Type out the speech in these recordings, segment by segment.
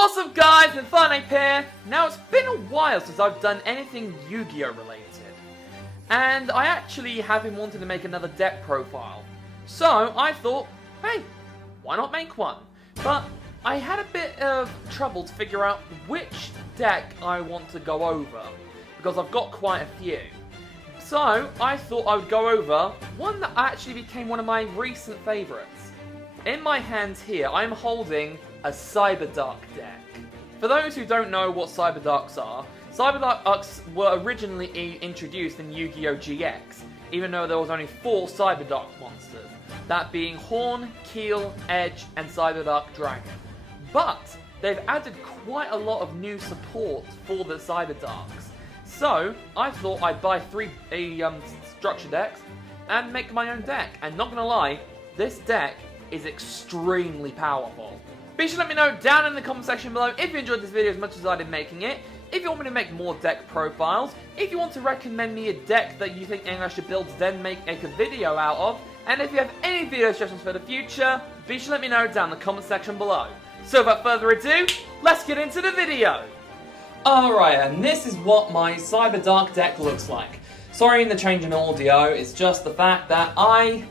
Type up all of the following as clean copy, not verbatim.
What's up guys, it's Ape here. Now it's been a while since I've done anything Yu-Gi-Oh related. And I actually have been wanting to make another deck profile. So I thought, hey, why not make one? But I had a bit of trouble to figure out which deck I want to go over, because I've got quite a few. So I thought I would go over one that actually became one of my recent favourites. In my hands here, I'm holding a Cyberdark deck. For those who don't know what Cyberdarks are, Cyberdarks were originally introduced in Yu-Gi-Oh! GX, even though there was only 4 Cyberdark monsters, that being Horn, Keel, Edge, and Cyberdark Dragon. But they've added quite a lot of new support for the Cyberdarks. So I thought I'd buy 3 structure decks and make my own deck. And not gonna lie, this deck is extremely powerful. Be sure to let me know down in the comment section below if you enjoyed this video as much as I did making it, if you want me to make more deck profiles, if you want to recommend me a deck that you think I should build then make a video out of, and if you have any video suggestions for the future, be sure to let me know down in the comment section below. So without further ado, let's get into the video! Alright, and this is what my Cyberdark deck looks like. Sorry in the change in audio, it's just the fact that I'm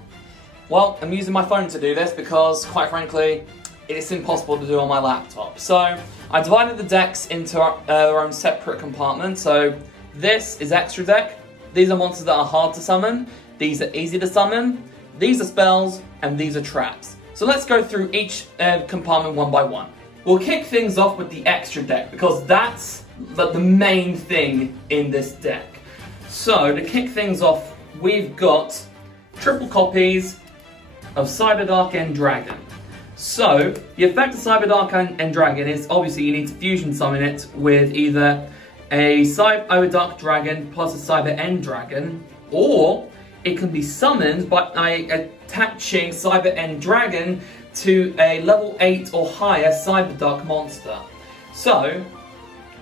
using my phone to do this because, quite frankly, it's impossible to do on my laptop. So I divided the decks into their own separate compartments. So this is extra deck. These are monsters that are hard to summon. These are easy to summon. These are spells, and these are traps. So let's go through each compartment one by one. We'll kick things off with the extra deck because that's the main thing in this deck. So to kick things off, we've got triple copies of Cyberdark and Dragon. So, the effect of Cyberdark and Dragon is obviously you need to fusion summon it with either a Cyberdark Dragon plus a Cyber End Dragon, or it can be summoned by attaching Cyber End Dragon to a level 8 or higher Cyberdark monster. So,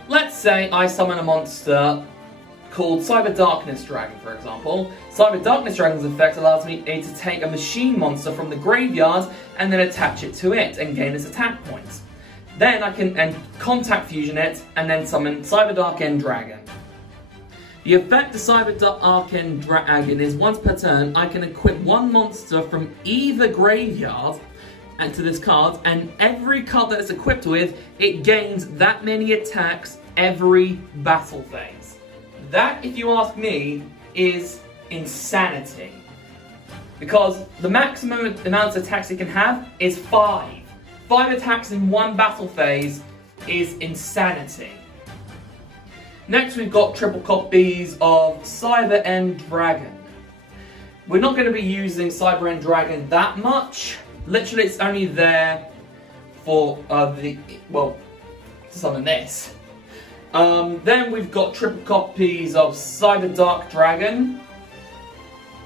let's say I summon a monster called Cyber Darkness Dragon, for example. Cyber Darkness Dragon's effect allows me to take a machine monster from the graveyard and then attach it to it and gain its attack points. Then I can contact fusion it and then summon Cyberdark End Dragon. The effect of Cyberdark End Dragon is once per turn I can equip one monster from either graveyard and to this card, and every card that it's equipped with, it gains that many attacks every battle phase. That, if you ask me, is insanity. Because the maximum amount of attacks it can have is 5. 5 attacks in one battle phase is insanity. Next we've got triple copies of Cyber End Dragon. We're not going to be using Cyber End Dragon that much. Literally it's only there for to summon this. Then we've got triple copies of Cyberdark Dragon.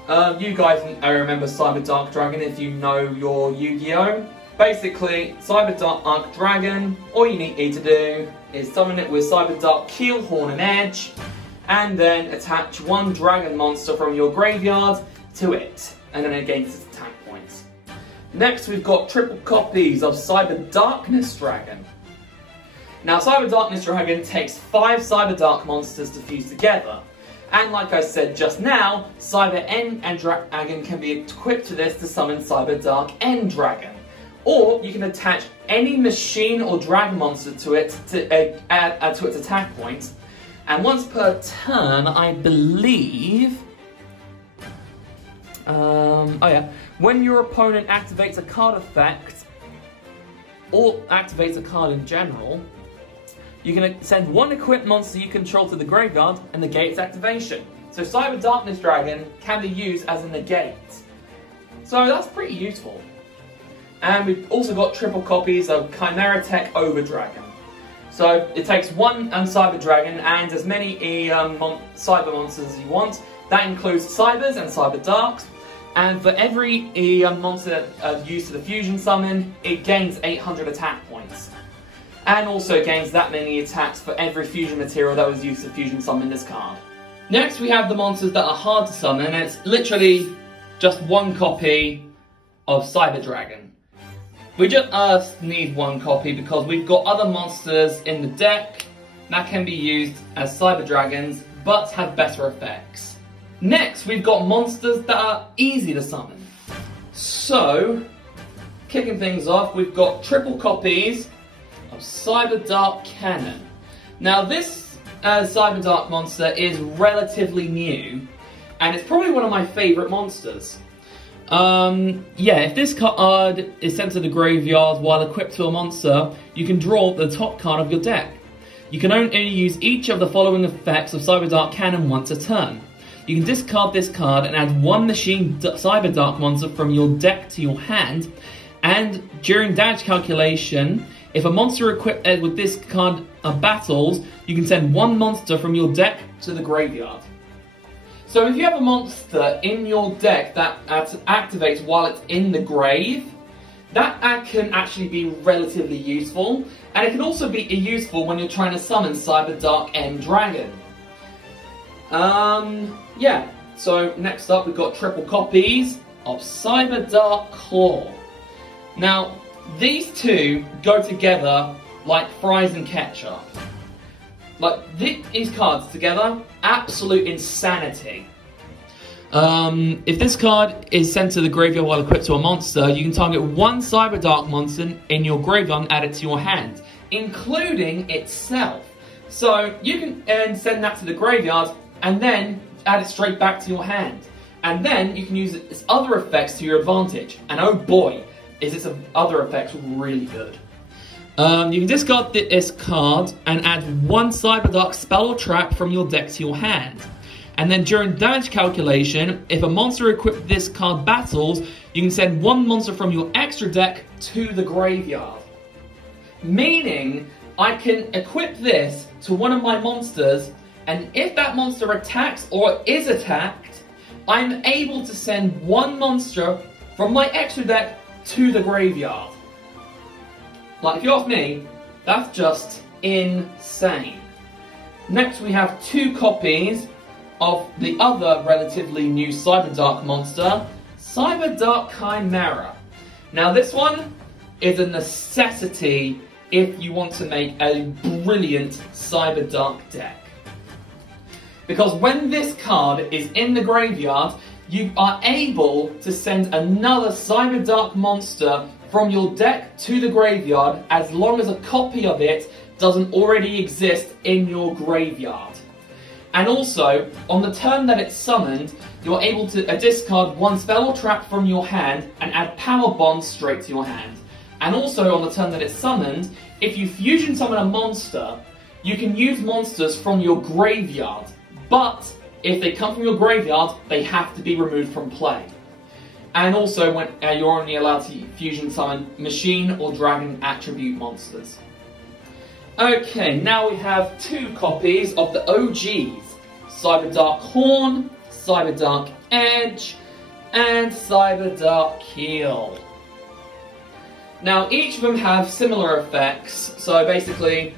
You guys remember Cyberdark Dragon if you know your Yu-Gi-Oh! Basically, Cyberdark Dragon, all you need to do is summon it with Cyberdark Keel, Horn and Edge, and then attach one dragon monster from your graveyard to it, and then it gains its attack points. Next we've got triple copies of Cyber Darkness Dragon. Now, Cyber Darkness Dragon takes 5 Cyberdark monsters to fuse together. And like I said just now, Cyber End Dragon can be equipped to this to summon Cyberdark End Dragon. Or you can attach any machine or dragon monster to it to add to its attack points. And once per turn, I believe... when your opponent activates a card effect, or activates a card in general, you can send one equipped monster you control to the graveyard and negate its activation. So Cyber Darkness Dragon can be used as a negate. So that's pretty useful. And we've also got triple copies of Chimera Tech Over Dragon. So it takes one Cyber Dragon and as many Cyber monsters as you want. That includes Cybers and Cyber Darks. And for every monster used to the fusion summon, it gains 800 attack points. And also gains that many attacks for every fusion material that was used to fusion summon this card. Next we have the monsters that are hard to summon, and it's literally just one copy of Cyber Dragon. we just need one copy because we've got other monsters in the deck that can be used as Cyber Dragons, but have better effects. Next, we've got monsters that are easy to summon. So, kicking things off, we've got triple copies of Cyberdark Cannon. Now this Cyberdark monster is relatively new, and it's probably one of my favourite monsters. Yeah, if this card is sent to the graveyard while equipped to a monster, you can draw the top card of your deck. You can only use each of the following effects of Cyberdark Cannon once a turn. You can discard this card and add one machine Cyberdark monster from your deck to your hand, and during damage calculation, if a monster equipped with this card battles, you can send one monster from your deck to the graveyard. So if you have a monster in your deck that activates while it's in the grave, that can actually be relatively useful, and it can also be useful when you're trying to summon Cyberdark End Dragon. Yeah, so next up we've got triple copies of Cyberdark Claw. Now, these two go together like fries and ketchup. Like, these cards together, absolute insanity. If this card is sent to the graveyard while equipped to a monster, you can target one Cyberdark monster in your graveyard and add it to your hand, including itself. So you can send that to the graveyard and then add it straight back to your hand. And then you can use its other effects to your advantage. And oh boy, is its other effects really good. You can discard this card and add one Cyberdark spell or trap from your deck to your hand. And then during damage calculation, if a monster equipped with this card battles, you can send one monster from your extra deck to the graveyard. Meaning, I can equip this to one of my monsters, and if that monster attacks or is attacked, I'm able to send one monster from my extra deck to the graveyard. Like, if you ask me, that's just insane. Next we have two copies of the other relatively new Cyberdark monster, Cyberdark Chimera. Now this one is a necessity if you want to make a brilliant Cyberdark deck. Because when this card is in the graveyard, you are able to send another Cyberdark monster from your deck to the graveyard as long as a copy of it doesn't already exist in your graveyard. And also, on the turn that it's summoned, you're able to discard one spell or trap from your hand and add Power Bond straight to your hand. And also, on the turn that it's summoned, if you fusion summon a monster, you can use monsters from your graveyard. But if they come from your graveyard, they have to be removed from play. And also, when you're only allowed to fusion summon machine or dragon attribute monsters. Okay, now we have two copies of the OGs, Cyberdark Horn, Cyberdark Edge, and Cyberdark Keel. Now, each of them have similar effects, so basically,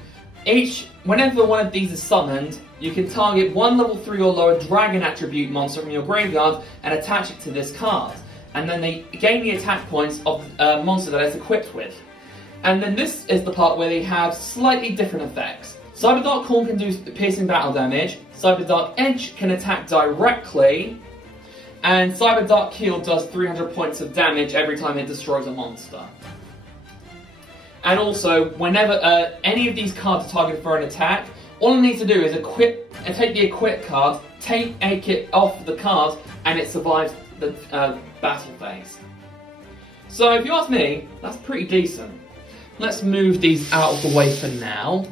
whenever one of these is summoned, you can target one level 3 or lower dragon attribute monster from your graveyard and attach it to this card. And then they gain the attack points of the monster that it's equipped with. And then this is the part where they have slightly different effects. Cyberdark Horn can do piercing battle damage, Cyberdark Edge can attack directly, and Cyberdark Keel does 300 points of damage every time it destroys a monster. And also, whenever any of these cards are targeted for an attack, all I need to do is take the equip card, take it off the card, and it survives the battle phase. So if you ask me, that's pretty decent. Let's move these out of the way for now,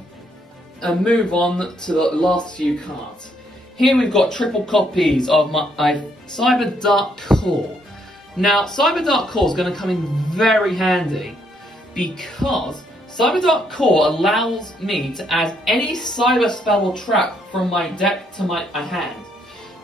and move on to the last few cards. Here we've got triple copies of my Cyberdark Core. Now, Cyberdark Core is going to come in very handy, because Cyberdark Core allows me to add any cyber spell or trap from my deck to my hand.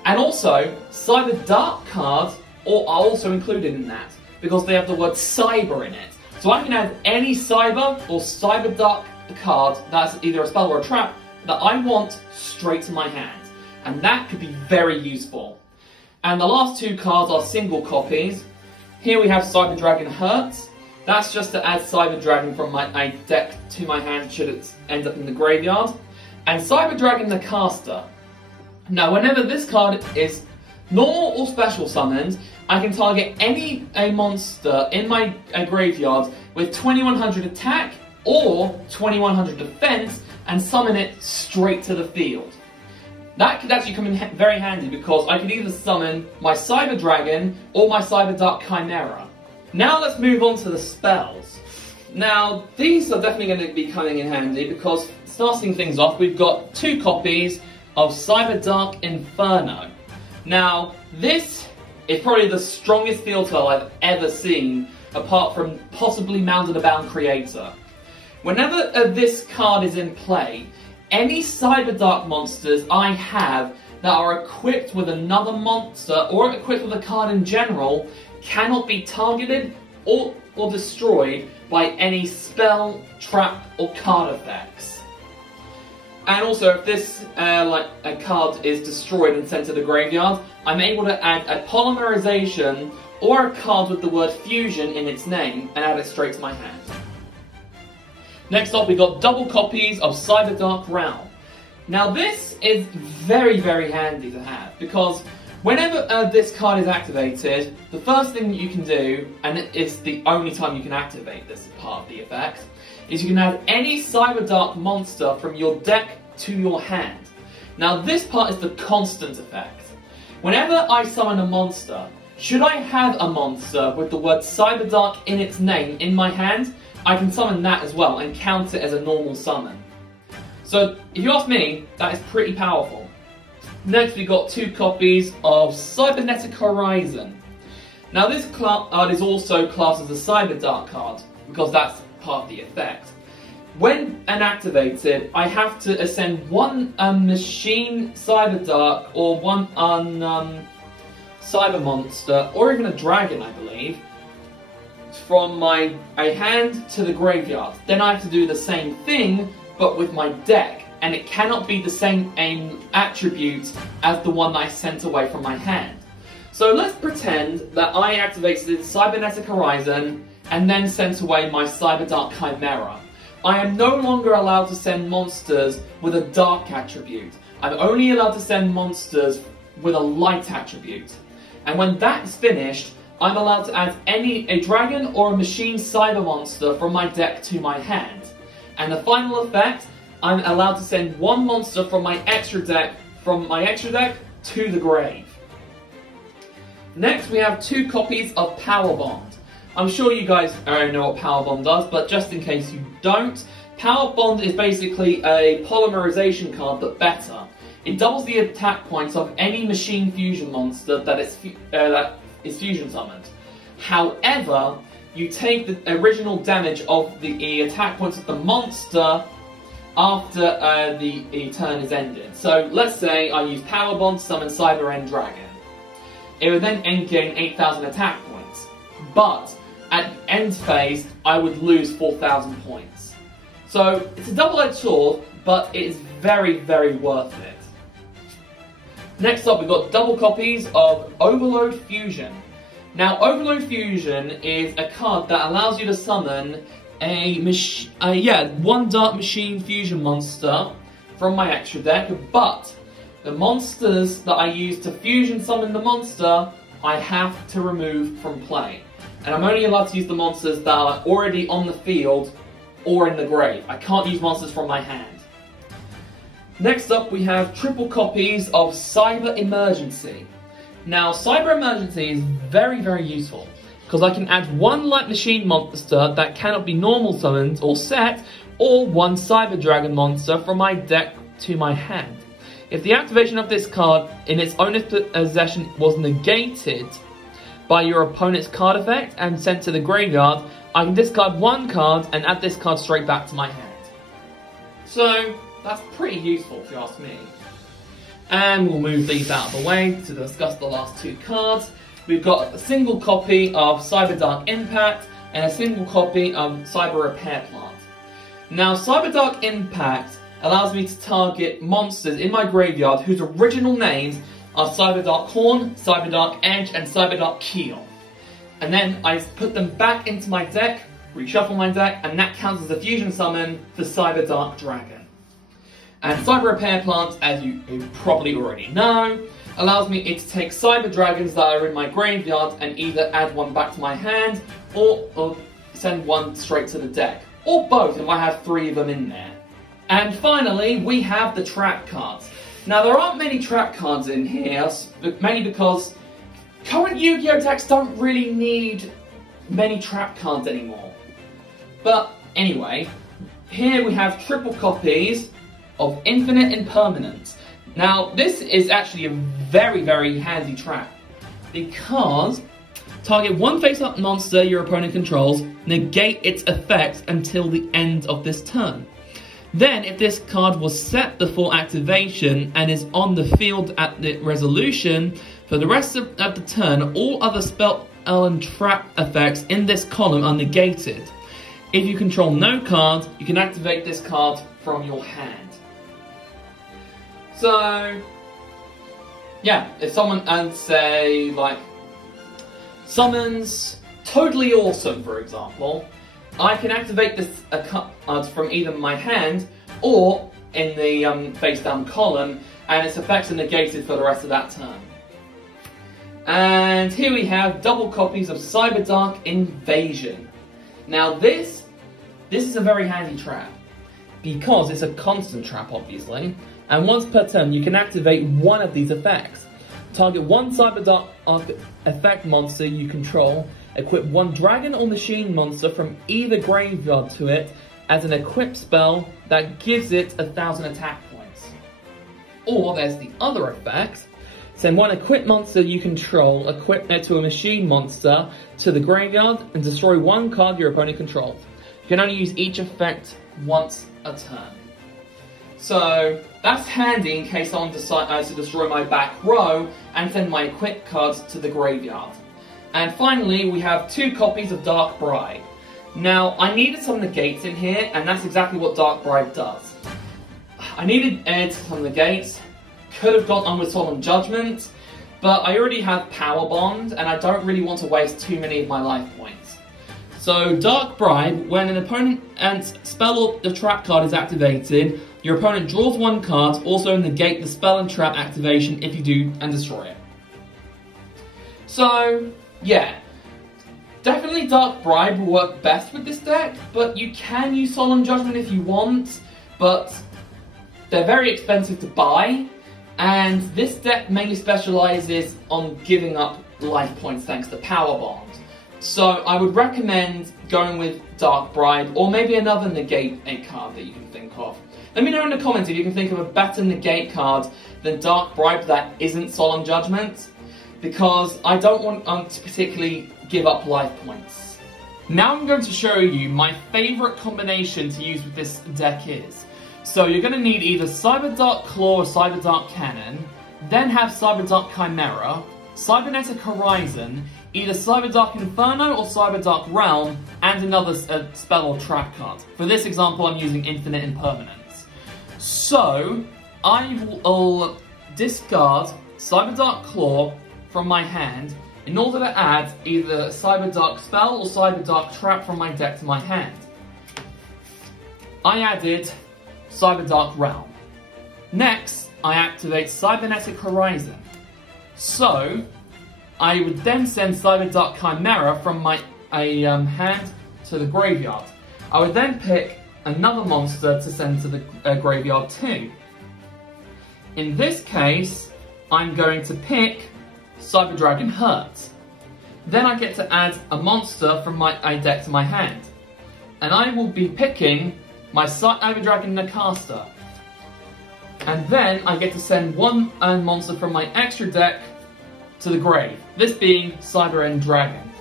And also, Cyberdark cards are also included in that, because they have the word cyber in it. So I can add any cyber or Cyberdark card that's either a spell or a trap that I want straight to my hand. And that could be very useful. And the last two cards are single copies. Here we have Cyber Dragon Hurt. That's just to add Cyber Dragon from my deck to my hand should it end up in the graveyard. And Cyber Dragon the Caster. Now, whenever this card is normal or special summoned, I can target any monster in my graveyard with 2100 attack or 2100 defense and summon it straight to the field. That could actually come in very handy because I could either summon my Cyber Dragon or my Cyberdark Chimera. Now let's move on to the spells. Now, these are definitely going to be coming in handy because, starting things off, we've got 2 copies of Cyberdark Inferno. Now, this is probably the strongest field spell I've ever seen, apart from possibly Mountain Abound Creator. Whenever this card is in play, any Cyberdark monsters I have that are equipped with another monster or equipped with a card in general cannot be targeted or destroyed by any spell, trap, or card effects. And also, if this a card is destroyed and sent to the graveyard, I'm able to add a polymerization or a card with the word fusion in its name and add it straight to my hand. Next up, we got double copies of Cyberdark Realm. Now, this is very, very handy to have because whenever this card is activated, the first thing that you can do, and it's the only time you can activate this part of the effect, is you can add any Cyberdark monster from your deck to your hand. Now, this part is the constant effect. Whenever I summon a monster, should I have a monster with the word Cyberdark in its name in my hand, I can summon that as well and count it as a normal summon. So, if you ask me, that is pretty powerful. Next, we got 2 copies of Cybernetic Horizon. Now, this card is also classed as a Cyberdark card, because that's part of the effect. When inactivated, I have to ascend one machine Cyberdark or one Cyber Monster, or even a dragon, I believe, from my hand to the graveyard. Then I have to do the same thing, but with my deck, and it cannot be the same attribute as the one that I sent away from my hand. So let's pretend that I activated Cybernetic Horizon and then sent away my Cyberdark Chimera. I am no longer allowed to send monsters with a dark attribute. I'm only allowed to send monsters with a light attribute. And when that's finished, I'm allowed to add a dragon or a machine cyber monster from my deck to my hand. And the final effect, I'm allowed to send one monster from my extra deck to the grave. Next, we have 2 copies of Power Bond. I'm sure you guys already know what Power Bond does, but just in case you don't, Power Bond is basically a polymerization card, but better. It doubles the attack points of any machine fusion monster that is fusion summoned. However, you take the original damage of the attack points of the monster after the turn is ended. So let's say I use Power Bond to summon Cyber End Dragon. It would then gain 8,000 attack points, but at the end phase I would lose 4,000 points. So it's a double-edged sword, but it is very, very worth it. Next up, we've got double copies of Overload Fusion. Now, Overload Fusion is a card that allows you to summon one Dark Machine Fusion monster from my extra deck, but the monsters that I use to fusion summon the monster, I have to remove from play. And I'm only allowed to use the monsters that are already on the field or in the grave. I can't use monsters from my hand. Next up, we have triple copies of Cyber Emergency. Now, Cyber Emergency is very, very useful, because I can add one Light Machine monster that cannot be normal summoned or set, or one Cyber Dragon monster from my deck to my hand. If the activation of this card in its owner's possession was negated by your opponent's card effect and sent to the graveyard, I can discard one card and add this card straight back to my hand. So, that's pretty useful if you ask me. And we'll move these out of the way to discuss the last 2 cards. We've got a single copy of Cyberdark Impact and a single copy of Cyber Repair Plant. Now, Cyberdark Impact allows me to target monsters in my graveyard whose original names are Cyberdark Horn, Cyberdark Edge, and Cyberdark Keel. And then I put them back into my deck reshuffle my deck, and that counts as a fusion summon for Cyberdark Dragon. And Cyber Repair Plant, as you probably already know, allows me to take Cyber Dragons that are in my graveyard and either add one back to my hand or send one straight to the deck. Or both if I have 3 of them in there. And finally, we have the trap cards. Now, there aren't many trap cards in here, mainly because current Yu-Gi-Oh! Decks don't really need many trap cards anymore. But anyway, here we have triple copies of Infinite Impermanence. Now, this is actually a very, very handy trap, because target one face-up monster your opponent controls, negate its effects until the end of this turn. Then, if this card was set before activation and is on the field at the resolution, for the rest of the turn, all other spell and trap effects in this column are negated. If you control no card, you can activate this card from your hand. So, yeah, if someone, say, like, summons Totally Awesome, for example, I can activate this card from either my hand or in the face-down column, and its effects are negated for the rest of that turn. And here we have double copies of Cyberdark Invasion. Now this is a very handy trap, because it's a constant trap, obviously, and once per turn you can activate one of these effects. Target one Cyberdark effect monster you control, equip one dragon or machine monster from either graveyard to it as an equip spell that gives it 1,000 attack points. Or there's the other effect. Send one equip monster you control, equip it to a machine monster to the graveyard, and destroy one card your opponent controls. You can only use each effect once a turn. So that's handy in case someone decides to destroy my back row and send my equip cards to the graveyard. And finally, we have 2 copies of Dark Bribe. Now, I needed some negates in here, and that's exactly what Dark Bribe does. I needed some negates, could have gone on with Solemn Judgment, but I already have Power Bond, and I don't really want to waste too many of my life points. So, Dark Bribe, when an opponent's spell or the trap card is activated, your opponent draws 1 card, also negate the spell and trap activation if you do, and destroy it. So, yeah. Definitely Dark Bribe will work best with this deck, but you can use Solemn Judgment if you want, but they're very expensive to buy, and this deck mainly specializes on giving up life points thanks to Power Bond. So I would recommend going with Dark Bribe, or maybe another negate card that you can think of. Let me know in the comments if you can think of a better negate card than Dark Bribe that isn't Solemn Judgment, because I don't want to particularly give up life points. Now I'm going to show you my favourite combination to use with this deck is. So you're going to need either Cyberdark Claw or Cyberdark Cannon, then have Cyberdark Chimera, Cybernetic Horizon, either Cyberdark Inferno or Cyberdark Realm, and another spell or trap card. For this example, I'm using Infinite Impermanence. So, I will discard Cyberdark Claw from my hand in order to add either Cyberdark Spell or Cyberdark Trap from my deck to my hand. I added Cyberdark Realm. Next, I activate Cybernetic Horizon. So, I would then send Cyberdark Chimera from my hand to the graveyard. I would then pick another monster to send to the graveyard too. In this case, I'm going to pick Cyber Dragon Hurt. Then I get to add a monster from my deck to my hand. And I will be picking my Cyber Dragon Nakasta. And then I get to send one monster from my extra deck to the grave, this being Cyber End Dragon.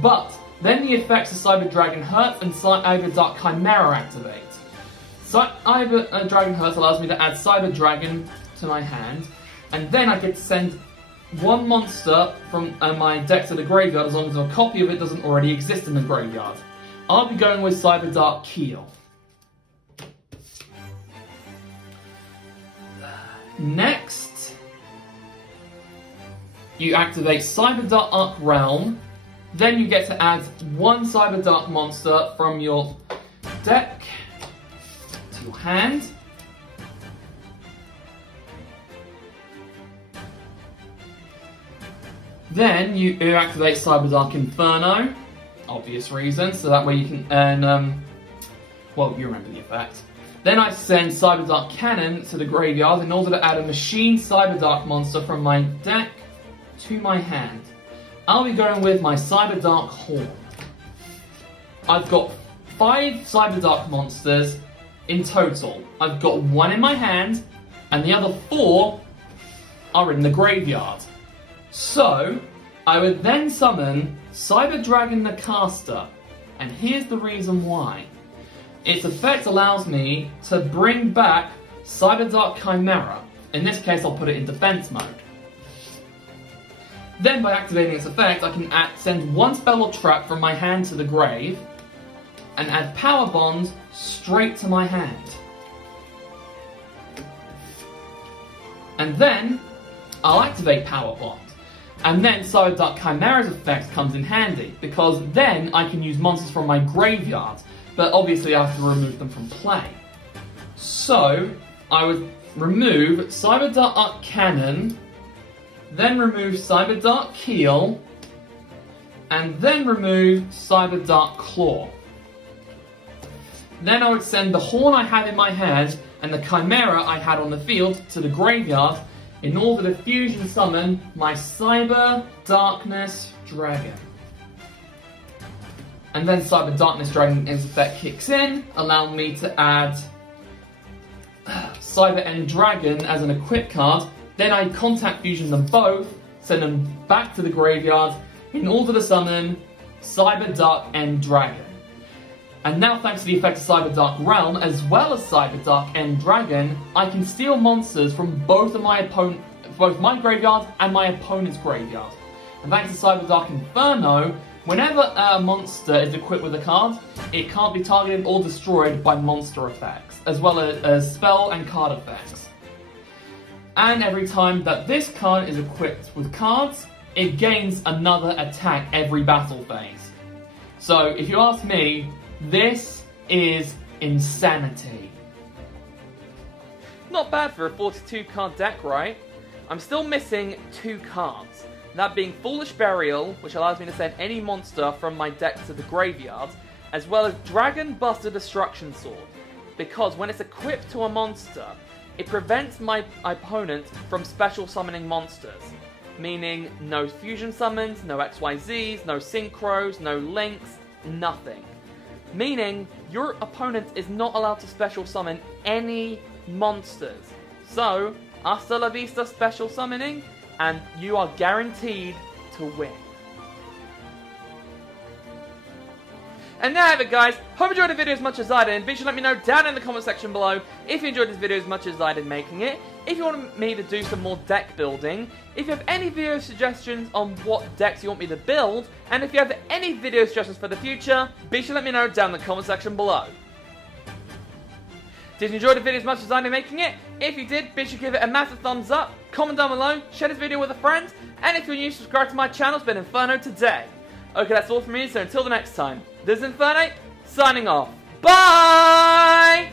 But then the effects of Cyber Dragon Hurt and Cyber Dark Chimera activate. Cyber Dragon Hurt allows me to add Cyber Dragon to my hand, and then I get to send one monster from my deck to the graveyard as long as a copy of it doesn't already exist in the graveyard. I'll be going with Cyber Dark Keel. Next, you activate Cyberdark Realm, Then you get to add one Cyberdark monster from your deck to your hand. Then you activate Cyberdark Inferno, obvious reason, so that way you can earn, well, you remember the effect. Then I send Cyberdark Cannon to the graveyard in order to add a machine Cyberdark monster from my deck to my hand. I'll be going with my Cyberdark Horn. I've got 5 Cyberdark monsters in total. I've got 1 in my hand, and the other 4 are in the graveyard. So, I would then summon Cyber Dragon the Caster, and here's the reason why. Its effect allows me to bring back Cyberdark Chimera. In this case, I'll put it in defense mode. Then, by activating its effect, I can send 1 spell or trap from my hand to the grave, and add Power Bond straight to my hand. And then, I'll activate Power Bond. And then Cyberdark Chimera's effect comes in handy, because then I can use monsters from my graveyard, but obviously I have to remove them from play. So, I would remove Cyberdark Cannon, then remove Cyberdark Keel, and then remove Cyberdark Claw. Then I would send the Horn I had in my hand and the Chimera I had on the field to the graveyard in order to fusion summon my Cyber Darkness Dragon. And then Cyber Darkness Dragon's effect kicks in, allowing me to add Cyber End Dragon as an equip card. Then I contact fusion them both, send them back to the graveyard in order to summon Cyber Dark End Dragon. And now, thanks to the effect of Cyber Dark Realm, as well as Cyber Dark End Dragon, I can steal monsters from both my graveyard and my opponent's graveyard. And thanks to Cyber Dark Inferno, whenever a monster is equipped with a card, it can't be targeted or destroyed by monster effects, as well as spell and card effects. And every time that this card is equipped with cards, it gains another attack every battle phase. So, if you ask me, this is insanity. Not bad for a 42 card deck, right? I'm still missing 2 cards. That being Foolish Burial, which allows me to send any monster from my deck to the graveyard, as well as Dragon Buster Destruction Sword. Because when it's equipped to a monster, it prevents my opponent from special summoning monsters. Meaning no fusion summons, no XYZs, no synchros, no links, nothing. Meaning, your opponent is not allowed to special summon any monsters. So, hasta la vista special summoning, and you are guaranteed to win. And there you have it, guys. Hope you enjoyed the video as much as I did. Be sure to let me know down in the comment section below if you enjoyed this video as much as I did making it. If you want me to do some more deck building. If you have any video suggestions on what decks you want me to build. And if you have any video suggestions for the future, be sure to let me know down in the comment section below. Did you enjoy the video as much as I did making it? If you did, be sure to give it a massive thumbs up, comment down below, share this video with a friend, and if you're new, subscribe to my channel. It's been Inferno today. Okay, that's all from me, so until the next time, this is Inferno, signing off. Bye!